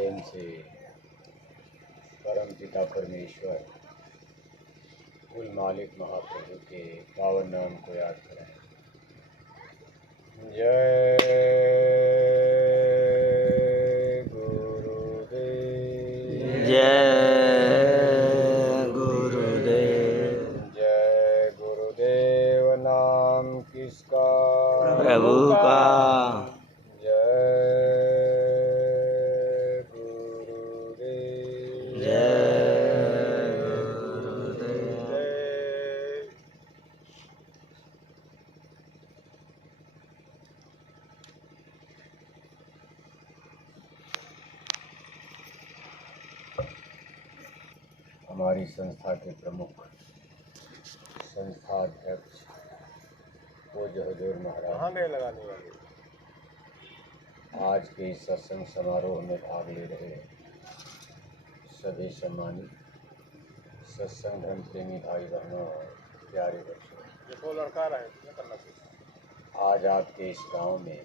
प्रेम से परम पिता परमेश्वर कुल मालिक महाप्रभु के पावन नाम को याद करें। जय गुरुदेव, जय गुरुदेव। जय गुरुदेव नाम किसका प्रभु का। हमारी संस्था के प्रमुख संस्था अध्यक्ष पूज्य हुजूर महाराज लगाने वाले आज के इस सत्संग समारोह में भाग ले रहे सभी सम्मानित सत्संग धर्म प्रेमी भाई बहनों और प्यारे बच्चों, आज आपके इस गांव में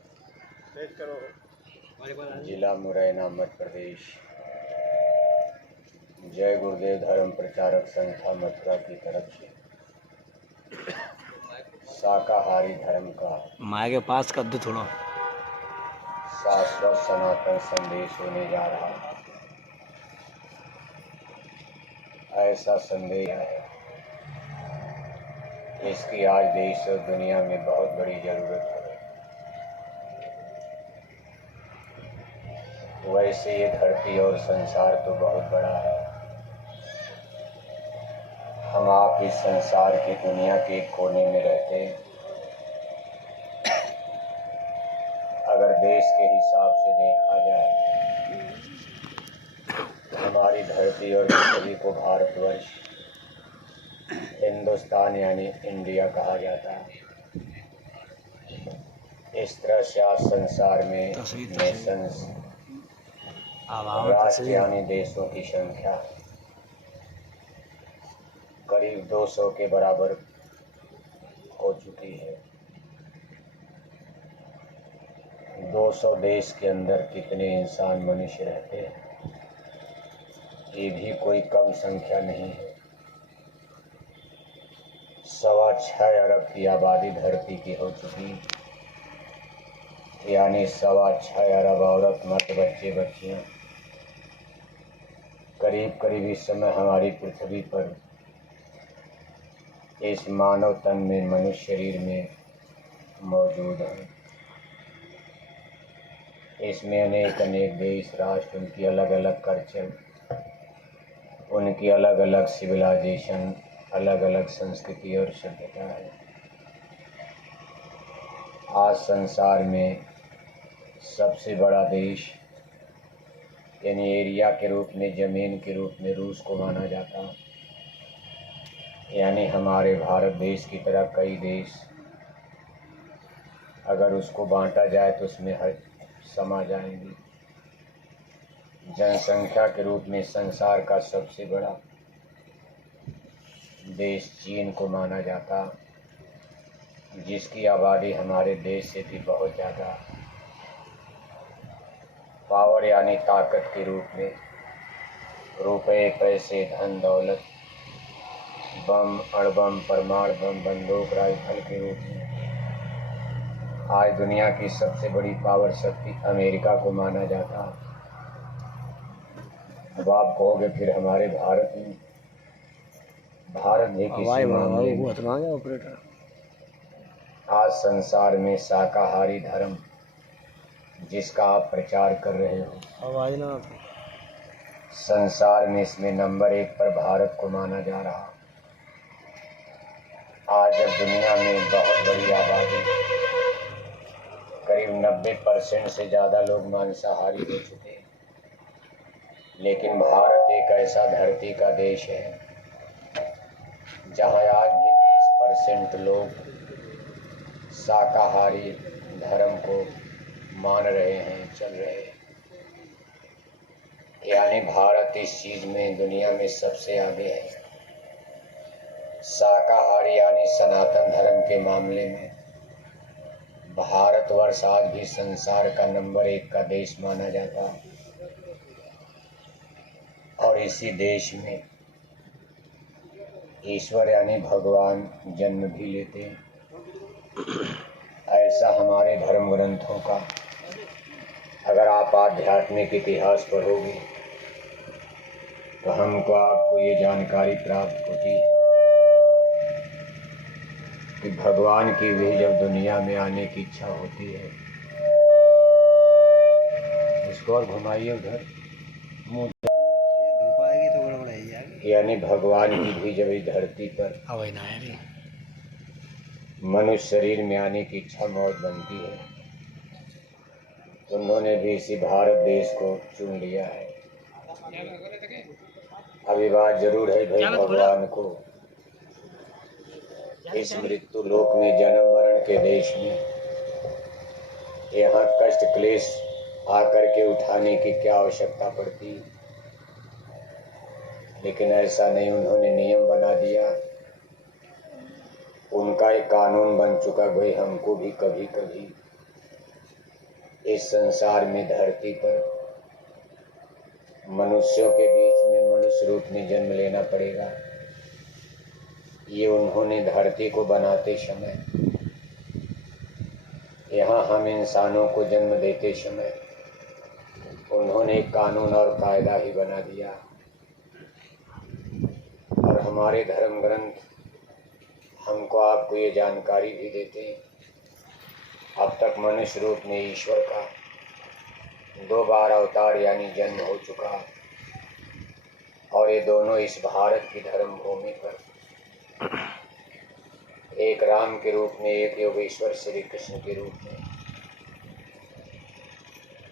जिला मुरैना मध्य प्रदेश जय गुरुदेव धर्म प्रचारक संस्था मथुरा की तरफ से शाकाहारी धर्म का माँ के पास कर दो थोड़ा शाश्वत सनातन संदेश होने जा रहा है। ऐसा संदेश है इसकी आज देश और दुनिया में बहुत बड़ी जरूरत है। वैसे ये धरती और संसार तो बहुत बड़ा है। हम आप इस संसार की दुनिया के एक कोने में रहते हैं। अगर देश के हिसाब से देखा जाए तो हमारी धरती और पृथ्वी को भारतवर्ष हिंदुस्तान यानी इंडिया कहा जाता है। इस तरह से आज संसार में नेशंस राष्ट्र यानी देशों की संख्या करीब 200 के बराबर हो चुकी है। 200 देश के अंदर कितने इंसान मनुष्य रहते हैं ये भी कोई कम संख्या नहीं है। 6.25 अरब की आबादी धरती की हो चुकी, यानी 6.25 अरब औरत मर्द बच्चे बच्चियां करीब इस समय हमारी पृथ्वी पर इस मानव तन में मनुष्य शरीर में मौजूद है। इसमें अनेक देश राष्ट्र, उनकी अलग अलग कल्चर, उनकी अलग अलग सिविलाइजेशन, अलग अलग संस्कृति और सभ्यता है। आज संसार में सबसे बड़ा देश यानी एरिया के रूप में, जमीन के रूप में रूस को माना जाता है। यानी हमारे भारत देश की तरह कई देश अगर उसको बांटा जाए तो उसमें हर समा जाएंगे। जनसंख्या के रूप में संसार का सबसे बड़ा देश चीन को माना जाता, जिसकी आबादी हमारे देश से भी बहुत ज़्यादा। पावर यानी ताकत के रूप में रुपए, पैसे, धन दौलत, बम, अणुबम, परमाणु बम, बंदूक, राइफल के रूप में आज दुनिया की सबसे बड़ी पावर शक्ति अमेरिका को माना जाता। अब आप कहोगे फिर हमारे भारत भी किसी मामले में आज संसार में शाकाहारी धर्म जिसका आप प्रचार कर रहे हो, संसार में इसमें नंबर 1 पर भारत को माना जा रहा। आज जब दुनिया में बहुत बड़ी आबादी करीब 90% से ज़्यादा लोग मांसाहारी हो चुके हैं, लेकिन भारत एक ऐसा धरती का देश है जहाँ आज भी 20% लोग शाकाहारी धर्म को मान रहे हैं, चल रहे हैं। यानी भारत इस चीज़ में दुनिया में सबसे आगे है। शाकाहारी यानी सनातन धर्म के मामले में भारतवर्ष आज भी संसार का नंबर 1 का देश माना जाता। और इसी देश में ईश्वर यानी भगवान जन्म भी लेते हैं। ऐसा हमारे धर्म ग्रंथों का अगर आप आध्यात्मिक इतिहास पढ़ोगे तो हमको आपको ये जानकारी प्राप्त होती है कि भगवान की भी जब दुनिया में आने की इच्छा होती है, इसको और घुमाइए उधर, यानी भगवान की भी जब इस धरती पर मनुष्य शरीर में आने की इच्छा मौत बनती है तो उन्होंने भी इसी भारत देश को चुन लिया है। अभी बात जरूर है भाई, भगवान को इस मृत्यु लोक में जन्म मरण के देश में यहाँ कष्ट क्लेश आकर के उठाने की क्या आवश्यकता पड़ती, लेकिन ऐसा नहीं, उन्होंने नियम बना दिया। उनका एक कानून बन चुका, भाई हमको भी कभी कभी इस संसार में धरती पर मनुष्यों के बीच में मनुष्य रूप में जन्म लेना पड़ेगा। ये उन्होंने धरती को बनाते समय, यहाँ हम इंसानों को जन्म देते समय उन्होंने एक कानून और कायदा ही बना दिया। और हमारे धर्म ग्रंथ हमको आपको ये जानकारी भी देते हैं, अब तक मनुष्य रूप में ईश्वर का 2 बार अवतार यानी जन्म हो चुका, और ये दोनों इस भारत की धर्म भूमि पर, एक राम के रूप में, एक योगेश्वर श्री कृष्ण के रूप में।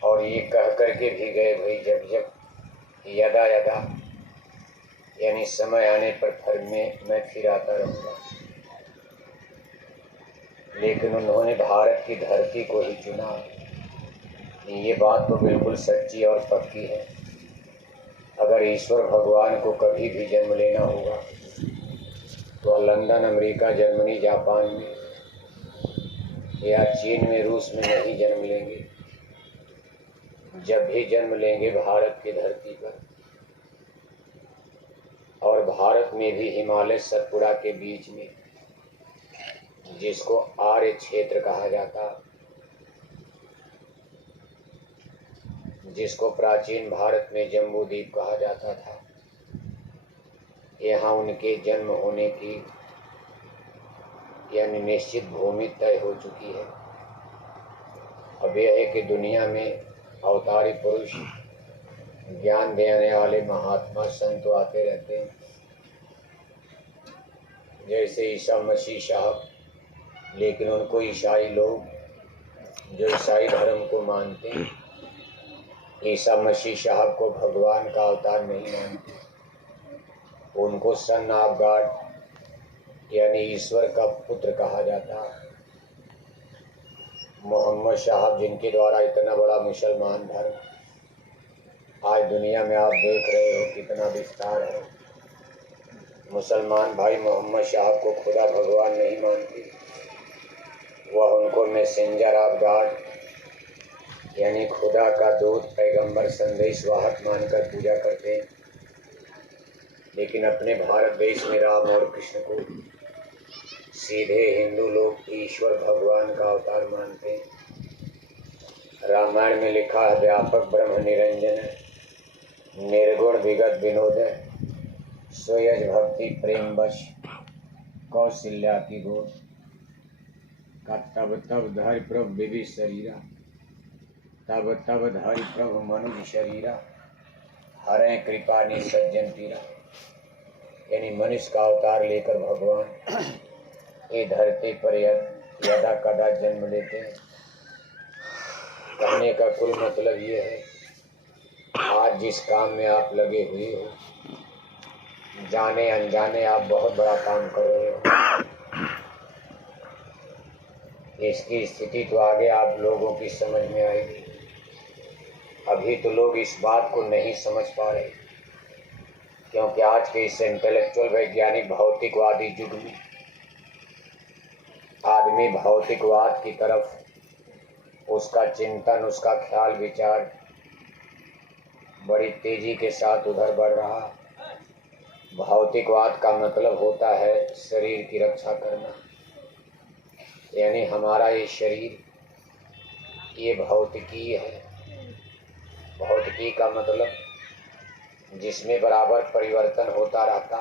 और ये कह करके भी गए, भाई जब जब यदा यदा यानी समय आने पर फिर मैं फिर आता रहूँगा। लेकिन उन्होंने भारत की धरती को ही चुना। ये बात तो बिल्कुल सच्ची और पक्की है। अगर ईश्वर भगवान को कभी भी जन्म लेना होगा तो लंदन, अमेरिका, जर्मनी, जापान में या चीन में, रूस में नहीं जन्म लेंगे। जब भी जन्म लेंगे भारत की धरती पर, और भारत में भी हिमालय सतपुड़ा के बीच में, जिसको आर्य क्षेत्र कहा जाता, जिसको प्राचीन भारत में जम्बू द्वीप कहा जाता था, यहाँ उनके जन्म होने की यानी निश्चित भूमि तय हो चुकी है। अब यह है कि दुनिया में अवतारी पुरुष, ज्ञान देने वाले महात्मा संत आते रहते हैं, जैसे ईसा मसीह साहब। लेकिन उनको ईसाई लोग जो ईसाई धर्म को मानते हैं, ईसा मसीह साहब को भगवान का अवतार नहीं मानते। उनको सन ऑफ गॉड यानी ईश्वर का पुत्र कहा जाता। मोहम्मद साहब, जिनके द्वारा इतना बड़ा मुसलमान धर्म आज दुनिया में आप देख रहे हो कितना विस्तार है। मुसलमान भाई मोहम्मद साहब को खुदा भगवान नहीं मानते, वह उनको मैसेंजर ऑफ गॉड यानी खुदा का दूत, पैगंबर, संदेश वाहक मानकर पूजा करते हैं। लेकिन अपने भारत देश में राम और कृष्ण को सीधे हिंदू लोग ईश्वर भगवान का अवतार मानते हैं। रामायण में लिखा है, व्यापक ब्रह्म निरंजन, निर्गुण विगत विनोद, सोयज भक्ति प्रेम वश, कौशल्या की गोद का तब तब धरि प्रभु विभि शरीरा, तब तब धरि प्रभु मनुज शरीरा, हरे कृपा नि सज्जन पीरा। यानी मनुष्य का अवतार लेकर भगवान ये धरती पर यदा कदा जन्म लेते हैं। कहने का कुल मतलब ये है, आज जिस काम में आप लगे हुए हो, जाने अनजाने आप बहुत बड़ा काम कर रहे हो। इसकी स्थिति तो आगे आप लोगों की समझ में आएगी। अभी तो लोग इस बात को नहीं समझ पा रहे, क्योंकि आज के इस इंटेलेक्चुअल वैज्ञानिक भौतिकवादी युग में आदमी भौतिकवाद की तरफ उसका चिंतन, उसका ख्याल विचार बड़ी तेजी के साथ उधर बढ़ रहा। भौतिकवाद का मतलब होता है शरीर की रक्षा करना, यानी हमारा ये शरीर ये भौतिकी है। भौतिकी का मतलब जिसमें बराबर परिवर्तन होता रहता,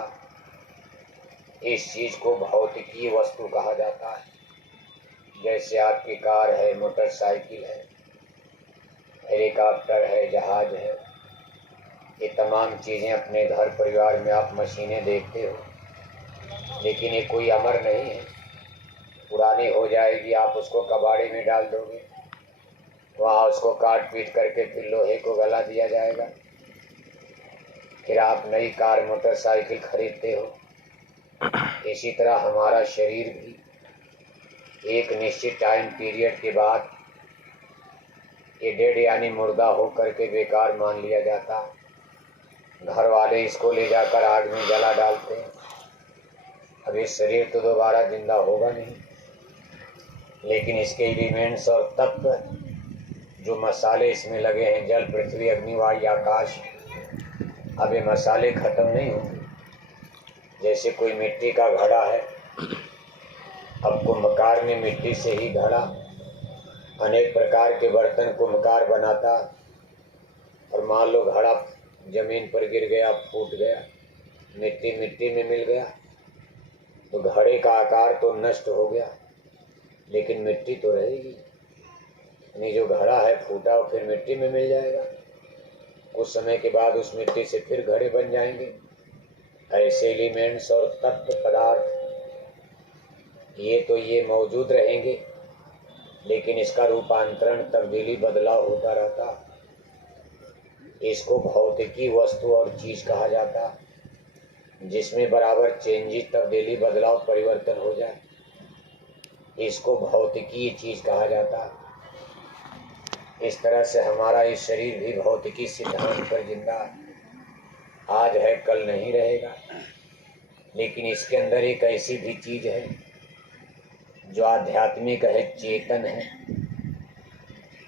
इस चीज़ को भौतिकी वस्तु कहा जाता है। जैसे आपकी कार है, मोटरसाइकिल है, हेलीकॉप्टर है, जहाज है, ये तमाम चीज़ें अपने घर परिवार में आप मशीनें देखते हो, लेकिन ये कोई अमर नहीं है। पुरानी हो जाएगी, आप उसको कबाड़े में डाल दोगे, वहाँ उसको काट पीट करके फिर लोहे को गला दिया जाएगा, फिर आप नई कार मोटरसाइकिल खरीदते हो। इसी तरह हमारा शरीर भी एक निश्चित टाइम पीरियड के बाद ये डेड यानी मुर्दा हो करके बेकार मान लिया जाता। घर वाले इसको ले जाकर आग में जला डालते हैं। अब ये शरीर तो दोबारा जिंदा होगा नहीं, लेकिन इसके एलिमेंट्स और तत्व जो मसाले इसमें लगे हैं, जल पृथ्वी अग्नि वायु आकाश, अब ये मसाले खत्म नहीं होंगे। जैसे कोई मिट्टी का घड़ा है, अब कुंभकार ने मिट्टी से ही घड़ा अनेक प्रकार के बर्तन कुंभकार बनाता, और मान लो घड़ा जमीन पर गिर गया, फूट गया, मिट्टी मिट्टी में मिल गया, तो घड़े का आकार तो नष्ट हो गया, लेकिन मिट्टी तो रहेगी। यानी जो घड़ा है फूटा और फिर मिट्टी में मिल जाएगा, कुछ समय के बाद उस मिट्टी से फिर घड़े बन जाएंगे। ऐसे एलिमेंट्स और तत्व पदार्थ ये मौजूद रहेंगे, लेकिन इसका रूपांतरण तब्दीली बदलाव होता रहता। इसको भौतिकी वस्तु और चीज कहा जाता, जिसमें बराबर चेंजेस तब्दीली बदलाव परिवर्तन हो जाए, इसको भौतिकी चीज कहा जाता। इस तरह से हमारा ये शरीर भी भौतिकी सिद्धांत पर जिंदा आज है, कल नहीं रहेगा, लेकिन इसके अंदर एक ऐसी भी चीज है जो आध्यात्मिक है, चेतन है,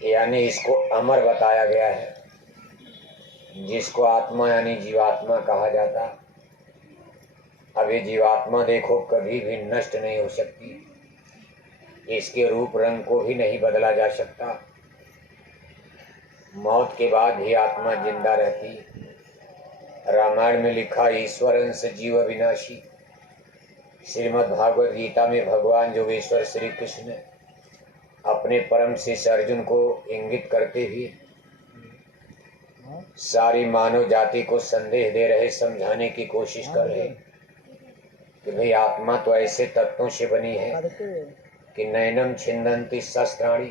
यानी इसको अमर बताया गया है, जिसको आत्मा यानी जीवात्मा कहा जाता। अब ये जीवात्मा देखो कभी भी नष्ट नहीं हो सकती, इसके रूप रंग को भी नहीं बदला जा सकता। मौत के बाद ही आत्मा जिंदा रहती। रामायण में लिखा ईश्वरंस जीव विनाशी। श्रीमद् भागवत गीता में भगवान योगेश्वर श्री कृष्ण अपने परम शिष्य अर्जुन को इंगित करते हुए सारी मानव जाति को संदेश दे रहे, समझाने की कोशिश कर रहे कि भाई आत्मा तो ऐसे तत्वों से बनी है कि नैनम छिंदंती शस्त्राणी,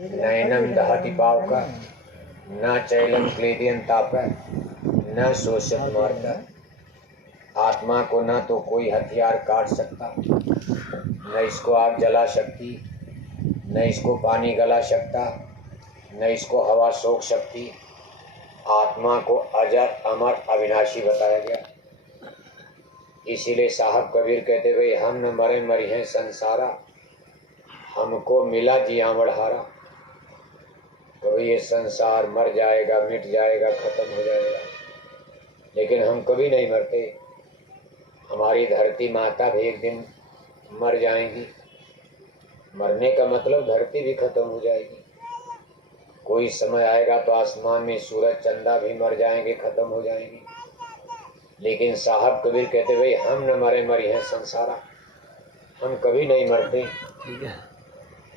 नैनम दहति पावका, न चैलम क्लेदियन ताप, न शोषित मारता। आत्मा को न तो कोई हथियार काट सकता, न इसको आग जला सकती, न इसको पानी गला सकता, न इसको हवा सोख सकती। आत्मा को अजर अमर अविनाशी बताया गया। इसीलिए साहब कबीर कहते भाई हम न मरे मरी हैं संसारा, हमको मिला जिया बढ़ारा। कभी ये संसार मर जाएगा, मिट जाएगा, खत्म हो जाएगा, लेकिन हम कभी नहीं मरते। हमारी धरती माता भी एक दिन मर जाएंगी। मरने का मतलब धरती भी खत्म हो जाएगी। कोई समय आएगा तो आसमान में सूरज चंदा भी मर जाएंगे, खत्म हो जाएंगे, लेकिन साहब कबीर कहते भाई हम न मरे मरी हैं संसारा, हम कभी नहीं मरते। ठीक है।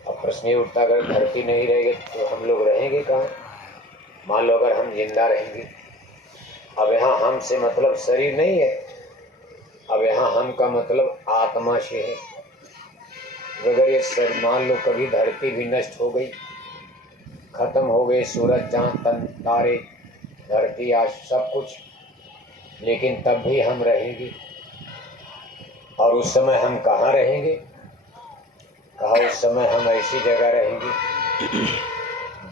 अब प्रश्न ये उठता अगर धरती नहीं रहेगी तो हम लोग रहेंगे कहाँ? मान लो अगर हम जिंदा रहेंगे, अब यहाँ हम से मतलब शरीर नहीं है, अब यहाँ हम का मतलब आत्मा से है। अगर ये शरीर मान लो कभी धरती भी नष्ट हो गई, खत्म हो गए, सूरज चांद तारे धरती आज सब कुछ, लेकिन तब भी हम रहेंगे। और उस समय हम कहाँ रहेंगे? कहा उस समय हम ऐसी जगह रहेंगे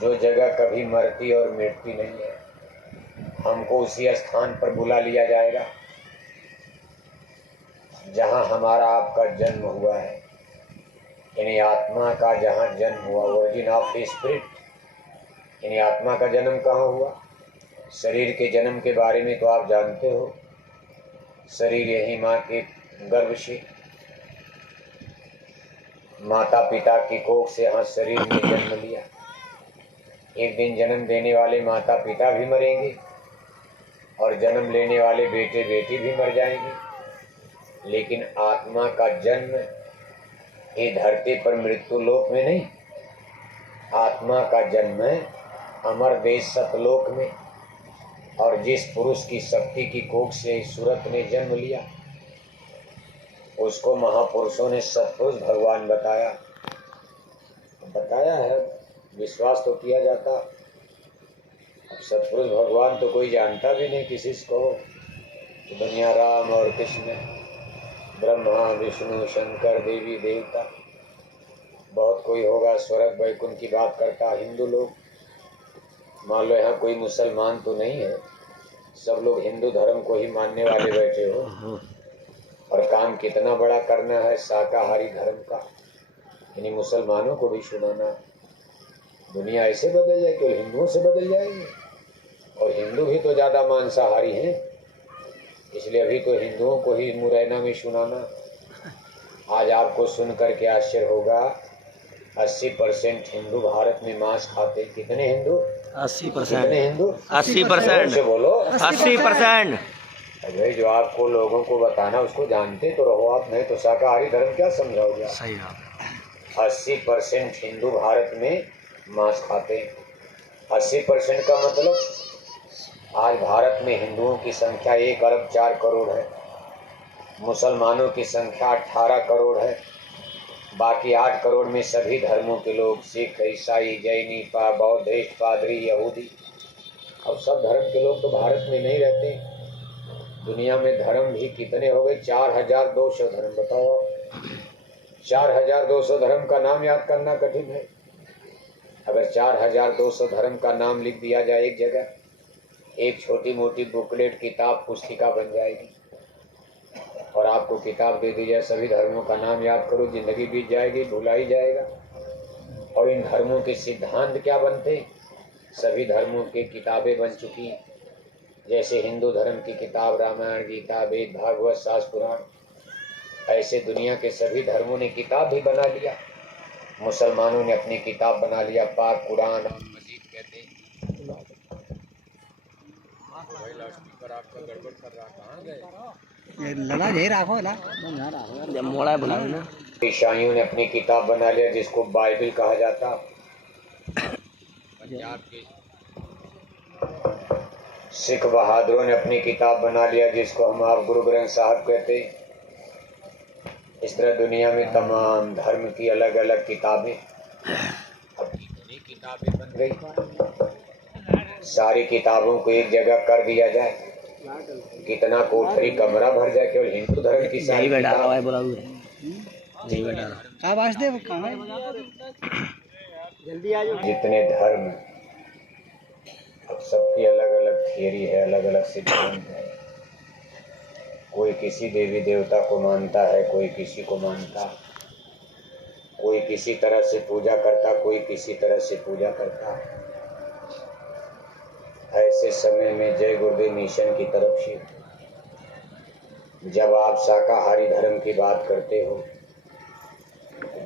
जो जगह कभी मरती और मिटती नहीं है। हमको उसी स्थान पर बुला लिया जाएगा जहाँ हमारा आपका जन्म हुआ है, यानी आत्मा का जहाँ जन्म हुआ, ओरिजिन ऑफ स्पिरिट, यानी आत्मा का जन्म कहाँ हुआ? शरीर के जन्म के बारे में तो आप जानते हो। शरीर यही माँ के गर्भ से, माता पिता की कोख से यहाँ शरीर में जन्म लिया। एक दिन जन्म देने वाले माता पिता भी मरेंगे और जन्म लेने वाले बेटे बेटी भी मर जाएंगे, लेकिन आत्मा का जन्म ये धरती पर मृत्यु लोक में नहीं, आत्मा का जन्म है अमर देश सतलोक में। और जिस पुरुष की शक्ति की कोख से सूरत ने जन्म लिया उसको महापुरुषों ने सतपुरुष भगवान बताया है, विश्वास तो किया जाता। अब सतपुरुष भगवान तो कोई जानता भी नहीं, किसी को तो दुनिया राम और कृष्ण, ब्रह्मा विष्णु शंकर देवी देवता, बहुत कोई होगा स्वर्ग वैकुंठ की बात करता। हिंदू लोग, मान लो यहाँ कोई मुसलमान तो नहीं है, सब लोग हिंदू धर्म को ही मानने वाले बैठे हो। और काम कितना बड़ा करना है शाकाहारी धर्म का, यानी मुसलमानों को भी सुनाना। दुनिया ऐसे बदल जाए कि हिंदुओं से बदल जाएंगे, और हिंदू भी तो ज़्यादा मांसाहारी हैं, इसलिए अभी तो हिंदुओं को ही मुरैना में सुनाना। आज आपको सुन करके आश्चर्य होगा, 80% हिंदू भारत में मांस खाते। कितने हिंदू? 80%। कितने हिंदू? 80%। से बोलो 80%। अरे जो आपको लोगों को बताना उसको जानते तो रहो आप, नहीं तो शाकाहारी धर्म क्या समझाओगे? सही बात। 80% हिंदू भारत में मांस खाते हैं। 80% का मतलब आज भारत में हिंदुओं की संख्या 1 अरब 4 करोड़ है, मुसलमानों की संख्या 18 करोड़ है, बाकी 8 करोड़ में सभी धर्मों के लोग, सिख ईसाई जैनी बौद्धिस्ट पादरी यहूदी, और सब धर्म के लोग तो भारत में नहीं रहते। दुनिया में धर्म भी कितने हो गए? 4200 धर्म। बताओ, 4200 धर्म का नाम याद करना कठिन है। अगर 4200 धर्म का नाम लिख दिया जाए एक जगह, एक छोटी मोटी बुकलेट किताब पुस्तिका बन जाएगी। और आपको किताब दे दी जाए सभी धर्मों का नाम याद करो, जिंदगी बीत जाएगी, भुला ही जाएगा। और इन धर्मों के सिद्धांत क्या बनते? सभी धर्मों की किताबें बन चुकी हैं। जैसे हिंदू धर्म की किताब रामायण गीता वेद भागवत शास्त्र पुराण, ऐसे दुनिया के सभी धर्मों ने किताब भी बना लिया। मुसलमानों ने अपनी किताब बना लिया, पाक कुरान और मजीद कहते हैं। आपका गड़बड़ कर रहा, कहाँ गए? लगा दे राखो ला मोड़ा बुला ना। ईसाइयों ने अपनी किताब बना लिया जिसको बाइबल कहा जाता। पंजाब के सिख बहादुरों ने अपनी किताब बना लिया जिसको हम आप गुरु ग्रंथ साहब कहते। इस तरह दुनिया में तमाम धर्म की अलग अलग किताबें, अब कितनी किताबें बन गई। सारी किताबों को एक जगह कर दिया जाए, कितना कोठरी कमरा भर जाए केवल हिंदू धर्म की सारी जितने धर्म, अब सबकी अलग अलग थियरी है, अलग अलग सिद्धांत है। कोई किसी देवी देवता को मानता है, कोई किसी को मानता, कोई किसी तरह से पूजा करता, कोई किसी तरह से पूजा करता। ऐसे समय में जय गुरुदेव मिशन की तरफ से जब आप शाकाहारी धर्म की बात करते हो,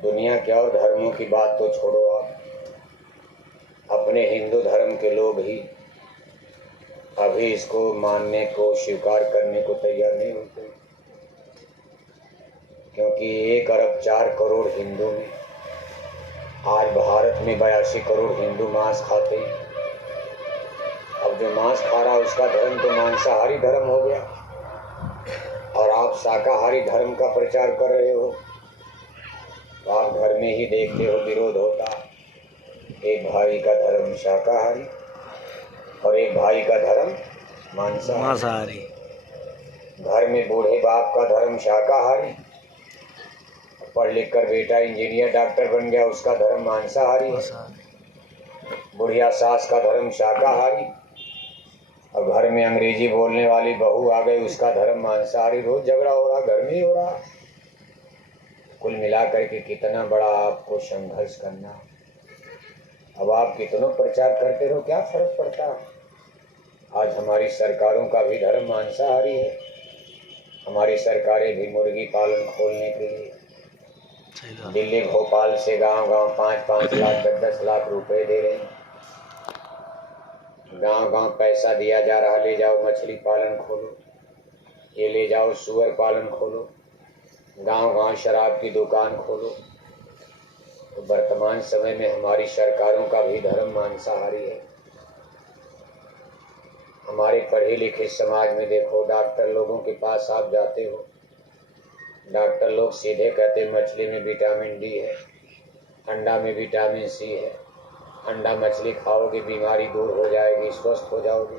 दुनिया के और धर्मों की बात तो छोड़ो, आप अपने हिंदू धर्म के लोग ही अभी इसको मानने को, स्वीकार करने को तैयार नहीं होते। क्योंकि 1 अरब 4 करोड़ हिंदू में आज भारत में 82 करोड़ हिंदू मांस खाते हैं। अब जो मांस खा रहा है उसका धर्म तो मांसाहारी धर्म हो गया, और आप शाकाहारी धर्म का प्रचार कर रहे हो। तो आप घर में ही देखते हो विरोध होता, एक भाई का धर्म शाकाहारी और एक भाई का धर्म मांसाहारी। घर में बूढ़े बाप का धर्म शाकाहारी, पढ़ लिख कर बेटा इंजीनियर डॉक्टर बन गया उसका धर्म मांसाहारी है। बुढ़िया सास का धर्म शाकाहारी, और घर में अंग्रेजी बोलने वाली बहू आ गई उसका धर्म मांसाहारी। रोज झगड़ा हो रहा, घर में ही हो रहा। कुल मिलाकर के कितना बड़ा आपको संघर्ष करना। अब आप कितनों प्रचार करते रहो, क्या फर्क पड़ता? आज हमारी सरकारों का भी धर्म मांसाहारी है। हमारी सरकारें भी मुर्गी पालन खोलने के लिए दिल्ली भोपाल से गांव-गांव 5-5 लाख 10-10 लाख रुपए दे रहे हैं। गांव-गांव पैसा दिया जा रहा, ले जाओ मछली पालन खोलो, ये ले जाओ सुअर पालन खोलो, गांव-गांव शराब की दुकान खोलो। तो वर्तमान समय में हमारी सरकारों का भी धर्म मांसाहारी है। हमारे पढ़े लिखे समाज में देखो, डॉक्टर लोगों के पास आप जाते हो, डॉक्टर लोग सीधे कहते हैं मछली में विटामिन डी है, अंडा में विटामिन सी है, अंडा मछली खाओगे बीमारी दूर हो जाएगी, स्वस्थ हो जाओगे।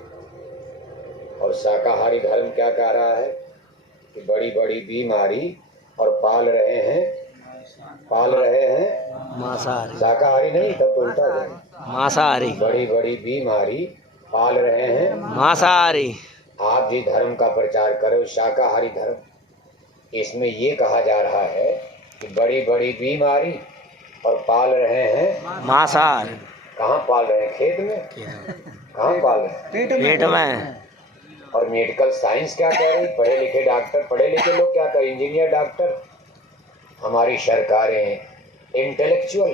और शाकाहारी धर्म क्या कह रहा है कि बड़ी बड़ी बीमारी और पाल रहे हैं मांसाहारी। शाकाहारी नहीं, तब तो उल्टा जाए, मांसाहारी। बड़ी बड़ी बीमारी पाल रहे हैं मांसाहारी। आप जी धर्म का प्रचार करो, शाकाहारी धर्म, इसमें ये कहा जा रहा है कि बड़ी बड़ी बीमारी और पाल रहे हैं मांसाहारी। कहाँ पाल रहे हैं? खेत में। कहाँ पाल रहे हैं? पेट में। और मेडिकल साइंस क्या कह रही? पढ़े लिखे डॉक्टर, पढ़े लिखे लोग क्या करें? Engineer, doctor. हमारी सरकारें इंटेलेक्चुअल,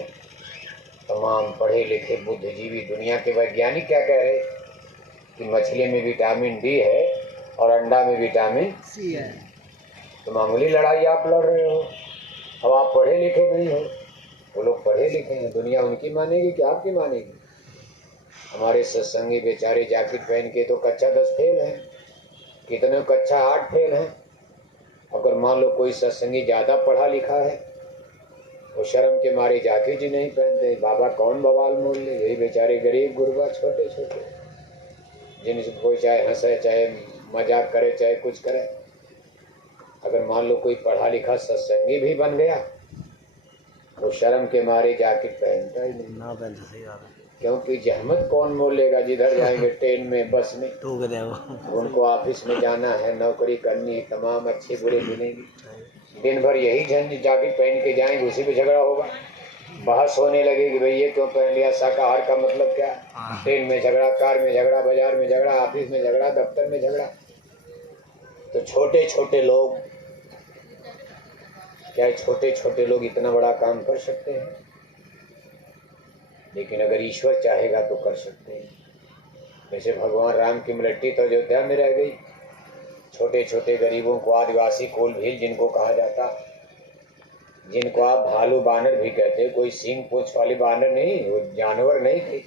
तमाम पढ़े लिखे बुद्धिजीवी दुनिया के वैज्ञानिक क्या कह रहे कि मछली में विटामिन डी है और अंडा में विटामिन सी है। तो मामूली लड़ाई आप लड़ रहे हो। अब आप पढ़े लिखे नहीं हो, वो लोग पढ़े लिखे हैं, दुनिया उनकी मानेगी कि आपकी मानेगी? हमारे सत्संगी बेचारे जैकेट पहन के तो कक्षा 10 फेल हैं, कितने कक्षा 8 फेल हैं। अगर मान लो कोई सत्संगी ज़्यादा पढ़ा लिखा है, वो शर्म के मारे जैकेट ही नहीं पहनते, बाबा कौन बवाल मोल ले। यही बेचारे गरीब गुरबा छोटे छोटे, जिनसे कोई चाहे हंसे, चाहे मजाक करे, चाहे कुछ करे। अगर मान लो कोई पढ़ा लिखा सत्संगी भी बन गया, वो शर्म के मारे जैकेट पहनता ही नहीं। ना पहनता, सही बात है। क्योंकि जहमत कौन मोल लेगा? जिधर जाएंगे ट्रेन में, बस में, तो उनको ऑफिस में जाना है, नौकरी करनी है, तमाम अच्छे बुरे मिलेंगे। दिन भर यही जैकेट पहन के जाएंगे, उसी पे झगड़ा होगा, बहस होने लगेगी, भाई ये क्यों पहन लिया, शाकाहार का मतलब क्या? ट्रेन में झगड़ा, कार में झगड़ा, बाजार में झगड़ा, ऑफिस में झगड़ा, दफ्तर में झगड़ा। तो छोटे छोटे लोग, क्या छोटे छोटे लोग इतना बड़ा काम कर सकते हैं? लेकिन अगर ईश्वर चाहेगा तो कर सकते हैं। जैसे भगवान राम की मृत्यु तो अयोध्या में रह गई। छोटे छोटे गरीबों को, आदिवासी कोल भील जिनको कहा जाता, जिनको आप भालू बानर भी कहते, कोई सींग पूंछ वाले बानर नहीं, वो जानवर नहीं थे।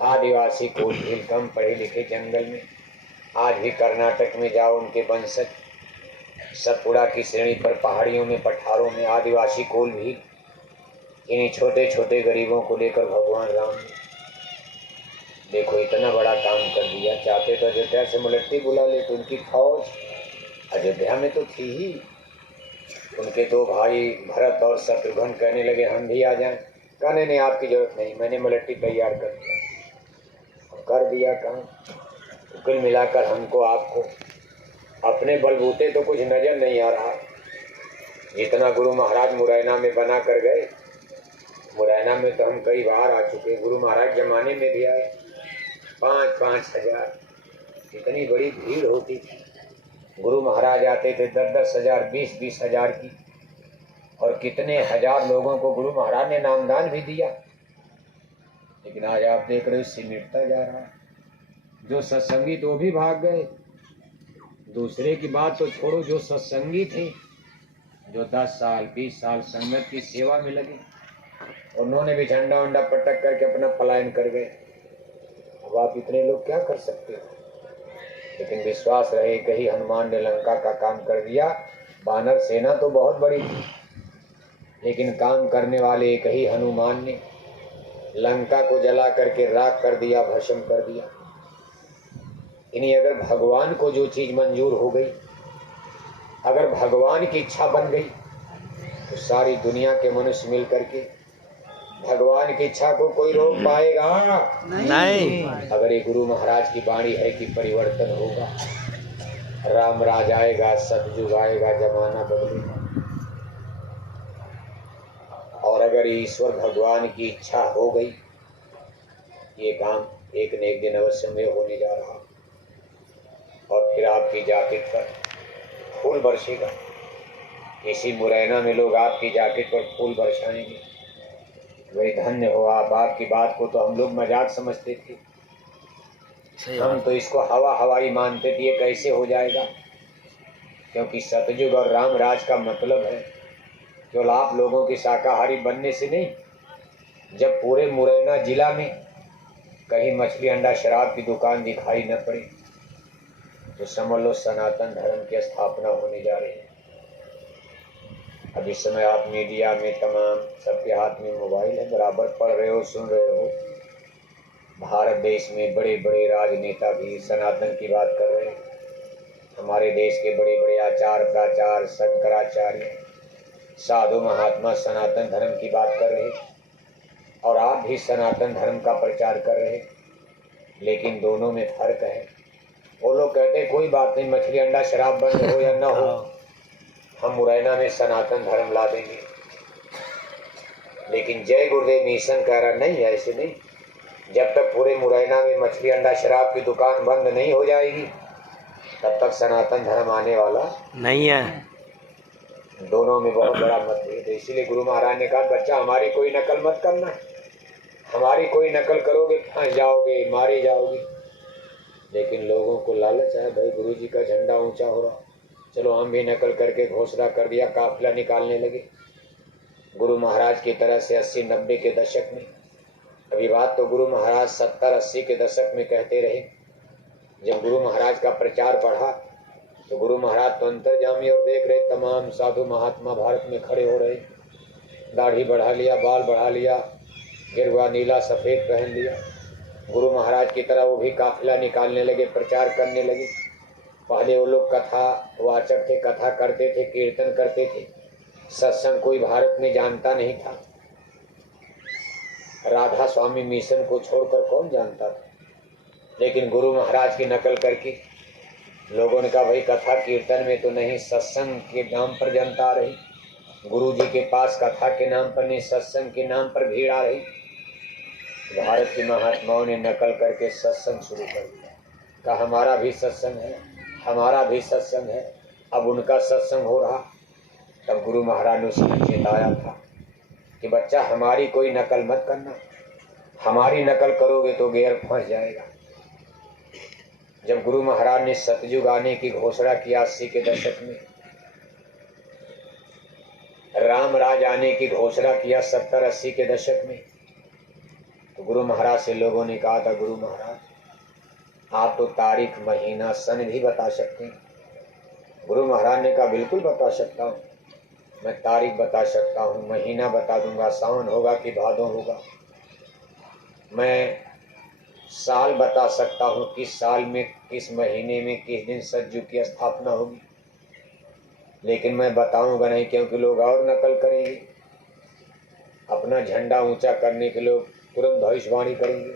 आदिवासी कोल भील, कम पढ़े लिखे, जंगल में। आज भी कर्नाटक में जाओ, उनके वंशज सतपुड़ा की श्रेणी पर, पहाड़ियों में, पठारों में आदिवासी कोल भील। इन्हीं छोटे छोटे गरीबों को लेकर भगवान राम ने देखो इतना बड़ा काम कर दिया। चाहते तो अयोध्या से मुलट्टी बुला ले, तो उनकी फौज अयोध्या में तो थी ही। उनके 2 भाई भरत और शत्रुघ्न कहने लगे हम भी आ जाएं। कहने नहीं, आपकी जरूरत नहीं, मैंने मुलट्टी तैयार कर दिया काम। कुल मिलाकर हमको आपको अपने बलबूते तो कुछ नजर नहीं आ रहा। जितना गुरु महाराज मुरैना में बना कर गए, मुरैना में तो हम कई बार आ चुके। गुरु महाराज जमाने में भी आए, 5-5 हजार, इतनी बड़ी भीड़ होती थी। गुरु महाराज आते थे 10-10 हजार, 20-20 हजार की, और कितने हजार लोगों को गुरु महाराज ने नामदान भी दिया। लेकिन आज आप देख रहे हो सिमटता जा रहा है। जो सत्संगी तो भी भाग गए, दूसरे की बात तो छोड़ो, जो सत्संगी थे, जो 10 साल 20 साल संगत की सेवा में लगे, उन्होंने भी झंडा वंडा पटक करके अपना पलायन कर गए। अब आप इतने लोग क्या कर सकते हो? लेकिन विश्वास रहे, कहीं हनुमान ने लंका का काम कर दिया। बानर सेना तो बहुत बड़ी थी, लेकिन काम करने वाले एक ही हनुमान ने लंका को जला करके राख कर दिया, भस्म कर दिया। इन्हीं अगर भगवान को जो चीज मंजूर हो गई, अगर भगवान की इच्छा बन गई, तो सारी दुनिया के मनुष्य मिल करके भगवान की इच्छा को कोई रोक पाएगा? नहीं। अगर ये गुरु महाराज की वाणी है कि परिवर्तन होगा, राम राज आएगा, सतयुग आएगा, जमाना बदलेगा। और अगर ईश्वर भगवान की इच्छा हो गई, ये काम एक न एक दिन अवश्य में होने जा रहा, और फिर आपकी जैकेट पर फूल बरसेगा। इसी मुरैना में लोग आपकी जैकेट पर फूल बरसाएंगे। वही धन्य हो आप। आपकी बात को तो हम लोग मजाक समझते थे, हम तो इसको हवा हवाई मानते थे, ये कैसे हो जाएगा। क्योंकि सतयुग और राम राज का मतलब है केवल आप लोगों के शाकाहारी बनने से नहीं। जब पूरे मुरैना जिला में कहीं मछली अंडा शराब की दुकान दिखाई न पड़े तो समझ लो सनातन धर्म की स्थापना होने जा रही है। अब इस समय आप मीडिया में तमाम सबके हाथ में मोबाइल है, बराबर पढ़ रहे हो, सुन रहे हो। भारत देश में बड़े बड़े राजनेता भी सनातन की बात कर रहे हैं। हमारे देश के बड़े बड़े आचार्य प्राचार्य शंकराचार्य साधु महात्मा सनातन धर्म की बात कर रहे, और आप भी सनातन धर्म का प्रचार कर रहे। लेकिन दोनों में फर्क है। वो लोग कहते हैं कोई बात नहीं, मछली अंडा शराब बंद हो या ना हो, हम मुरैना में सनातन धर्म ला देंगे। लेकिन जय गुरुदेव मिशन कह रहा नहीं, ऐसे नहीं। जब तक पूरे मुरैना में मछली अंडा शराब की दुकान बंद नहीं हो जाएगी तब तक सनातन धर्म आने वाला नहीं है। दोनों में बहुत बड़ा मतभेद है। इसीलिए गुरु महाराज ने कहा बच्चा हमारी कोई नकल मत करना, हमारी कोई नकल करोगे फंस जाओगे, मारे जाओगे। लेकिन लोगों को लालच है, भाई गुरु जी का झंडा ऊंचा हो रहा, चलो हम भी नकल करके घोषणा कर दिया, काफिला निकालने लगे। गुरु महाराज की तरह से 80-90 के दशक में, अभी बात तो गुरु महाराज 70-80 के दशक में कहते रहे। जब गुरु महाराज का प्रचार बढ़ा तो गुरु महाराज तो अंतर्जामी और देख रहे तमाम साधु महात्मा भारत में खड़े हो रहे, दाढ़ी बढ़ा लिया, बाल बढ़ा लिया, गिरवा नीला सफ़ेद पहन लिया। गुरु महाराज की तरह वो भी काफिला निकालने लगे, प्रचार करने लगे। पहले वो लोग कथा वाचक थे, कथा करते थे, कीर्तन करते थे। सत्संग कोई भारत में जानता नहीं था। राधा स्वामी मिशन को छोड़कर कौन जानता था। लेकिन गुरु महाराज की नकल करके लोगों ने कहा भाई कथा कीर्तन में तो नहीं, सत्संग के नाम पर जनता आ रही। गुरु जी के पास कथा के नाम पर नहीं, सत्संग के नाम पर भीड़ आ रही। भारत के महात्माओं ने नकल करके सत्संग शुरू कर दिया, कहा हमारा भी सत्संग है, हमारा भी सत्संग है। अब उनका सत्संग हो रहा। तब गुरु महाराज ने उसको चेताया था कि बच्चा हमारी कोई नकल मत करना, हमारी नकल करोगे तो गैर फंस जाएगा। जब गुरु महाराज ने सतयुग आने की घोषणा की 80 के दशक में, राम राज आने की घोषणा किया 70-80 के दशक में, तो गुरु महाराज से लोगों ने कहा था गुरु महाराज आप तो तारीख महीना सन भी बता सकते हैं। गुरु महाराज ने कहा बिल्कुल बता सकता हूँ, मैं तारीख बता सकता हूँ, महीना बता दूंगा, सावन होगा कि भादों होगा। मैं साल बता सकता हूँ किस साल में, किस महीने में, किस दिन सतयुग की स्थापना होगी। लेकिन मैं बताऊंगा नहीं, क्योंकि लोग और नकल करेंगे। अपना झंडा ऊंचा करने के लोग तुरंत भविष्यवाणी करेंगे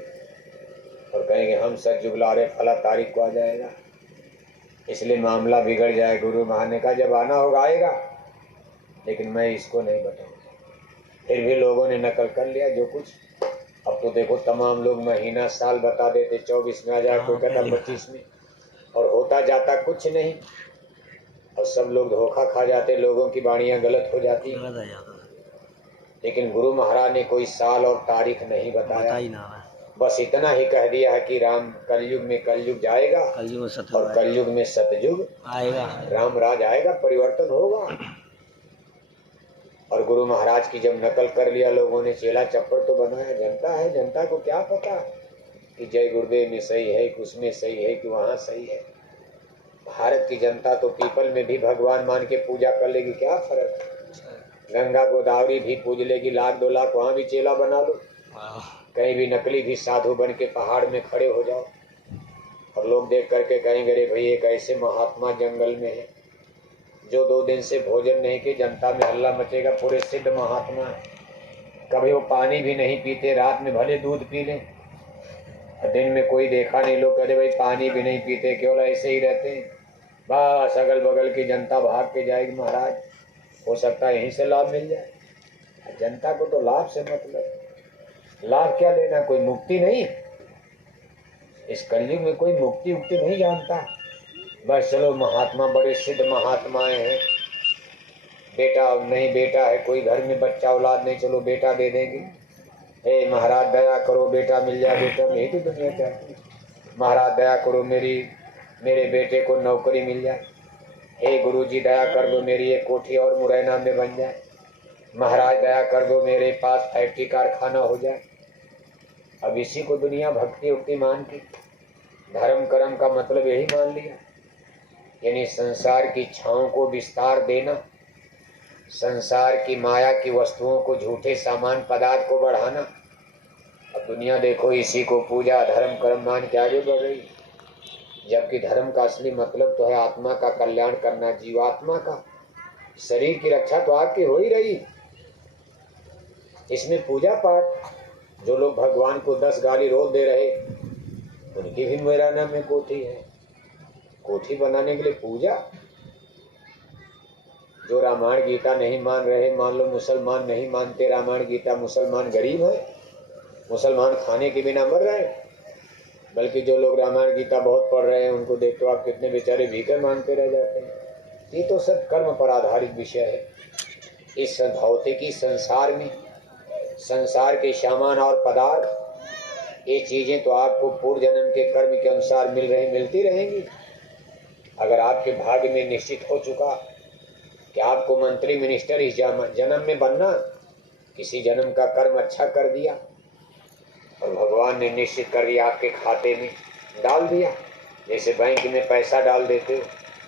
और कहेंगे हम सतयुग ला रहे, फला तारीख को आ जाएगा, इसलिए मामला बिगड़ जाए। गुरु महाराज ने कहा जब आना होगा आएगा, लेकिन मैं इसको नहीं बताऊंगा। फिर भी लोगों ने नकल कर लिया जो कुछ। अब तो देखो तमाम लोग महीना साल बता देते, 24 में आ जाए, कोई कहता 25 में, और होता जाता कुछ नहीं। और सब लोग धोखा खा जाते, लोगों की वाणियाँ गलत हो जाती। लेकिन गुरु महाराज ने कोई साल और तारीख नहीं बताया, बस इतना ही कह दिया है कि राम कलयुग में कलयुग जाएगा और कलयुग में सतयुग आएगा, राम राज आएगा, परिवर्तन होगा। और गुरु महाराज की जब नकल कर लिया लोगों ने, चेला चप्पड़ तो बनाया। जनता है, जनता को क्या पता कि जय गुरुदेव में सही है कि उसमें सही है कि वहाँ सही है। भारत की जनता तो पीपल में भी भगवान मान के पूजा कर लेगी, क्या फर्क। गंगा गोदावरी भी पूज लेगी, 1-2 लाख वहाँ भी चेला बना लो। कहीं भी नकली भी साधु बन के पहाड़ में खड़े हो जाओ और लोग देख करके कहेंगे अरे भाई एक ऐसे महात्मा जंगल में है जो 2 दिन से भोजन नहीं किए, जनता में हल्ला मचेगा, पूरे सिद्ध महात्मा। कभी वो पानी भी नहीं पीते, रात में भले दूध पी लें, दिन में कोई देखा नहीं। लोग कहते भाई पानी भी नहीं पीते, केवल ऐसे ही रहते हैं। बस अगल बगल की जनता भाग के जाएगी, महाराज हो सकता है यहीं से लाभ मिल जाए। जनता को तो लाभ से मतलब, लाभ क्या लेना, कोई मुक्ति नहीं। इस कलयुग में कोई मुक्ति उक्ति नहीं जानता। बस चलो महात्मा, बड़े सिद्ध महात्माएं हैं, बेटा नहीं, बेटा है कोई घर में, बच्चा औलाद नहीं, चलो बेटा दे देंगे। हे महाराज दया करो बेटा मिल जाए, बेटा नहीं तो दुनिया चाहती है। महाराज दया करो मेरे बेटे को नौकरी मिल जाए। हे गुरु जी दया कर दो मेरी एक कोठी और मुरैना में बन जाए। महाराज दया कर दो मेरे पास फैक्ट्री कारखाना हो जाए। अब इसी को दुनिया भक्ति उक्ति मान के धर्म कर्म का मतलब यही मान लिया, यानी संसार की इच्छाओं को विस्तार देना, संसार की माया की वस्तुओं को, झूठे सामान पदार्थ को बढ़ाना। अब दुनिया देखो इसी को पूजा धर्म कर्म मान के आगे बढ़ रही, जबकि धर्म का असली मतलब तो है आत्मा का कल्याण करना, जीवात्मा का। शरीर की रक्षा तो आपकी हो ही रही, इसमें पूजा पाठ। जो लोग भगवान को 10 गाली रोज दे रहे, उनकी भी मुरैना में कोठी है। कोठी बनाने के लिए पूजा। जो रामायण गीता नहीं मान रहे, मान लो मुसलमान नहीं मानते रामायण गीता, मुसलमान गरीब है, मुसलमान खाने के बिना मर रहे हैं। बल्कि जो लोग रामायण गीता बहुत पढ़ रहे हैं, उनको देखते हो आप कितने बेचारे भीखे मांगते रह जाते हैं। ये तो सब कर्म पर आधारित विषय है। इस भौतिकी संसार में संसार के सामान और पदार्थ, ये चीजें तो आपको पूर्व जन्म के कर्म के अनुसार मिलती रहेंगी। अगर आपके भाग्य में निश्चित हो चुका कि आपको मंत्री मिनिस्टर इस जन्म में बनना, किसी जन्म का कर्म अच्छा कर दिया और भगवान ने निश्चित कर दिया, आपके खाते में डाल दिया। जैसे बैंक में पैसा डाल देते हो,